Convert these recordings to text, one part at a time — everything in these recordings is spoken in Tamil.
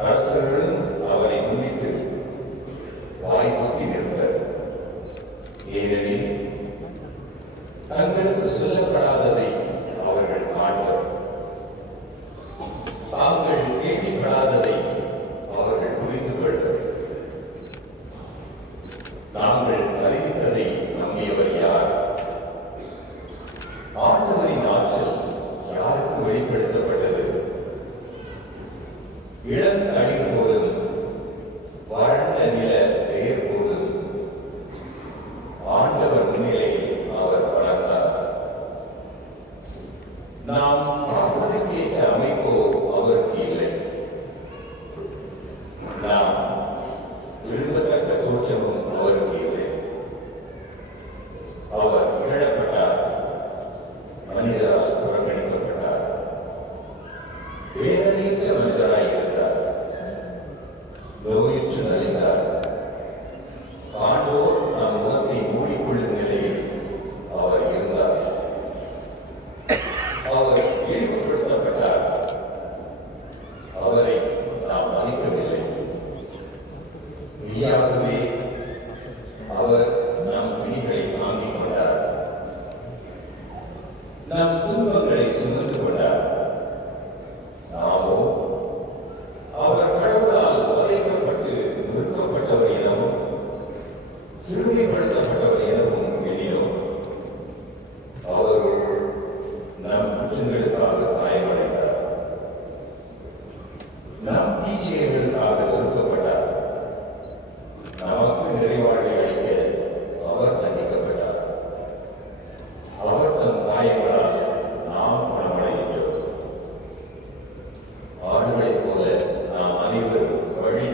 அரசர்களும் அவரை முன்னிட்டு வாய்ப்பூத்தி நிற்பர். ஏனெனில் தங்களுக்கு சொல்லப்படாத சிறுமைப்படுத்தப்பட்டவர் எனக்கும் வெளியிலும் அவர் நம் குற்றங்களுக்காக காயமடைந்தார். நம் தீச்செயல்களுக்காக நொறுக்கப்பட்டார் நமக்கு நிறைவாழ்வை அளிக்க அவர் தண்டிக்கப்பட்டார். அவர் தம் காயங்களால் நாம் குணமடைகின்றோம் ஆடுகளைப் போல நாம் அனைவரும் வழி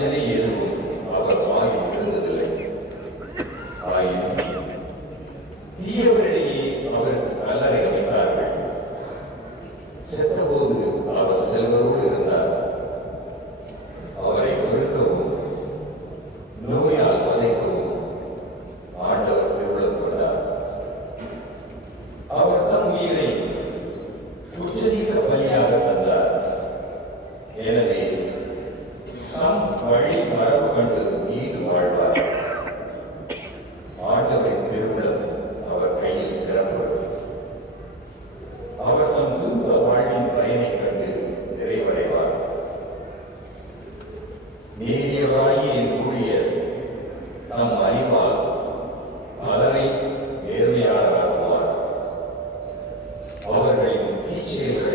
பிரச்சனையும் ஏற்படும் however you picture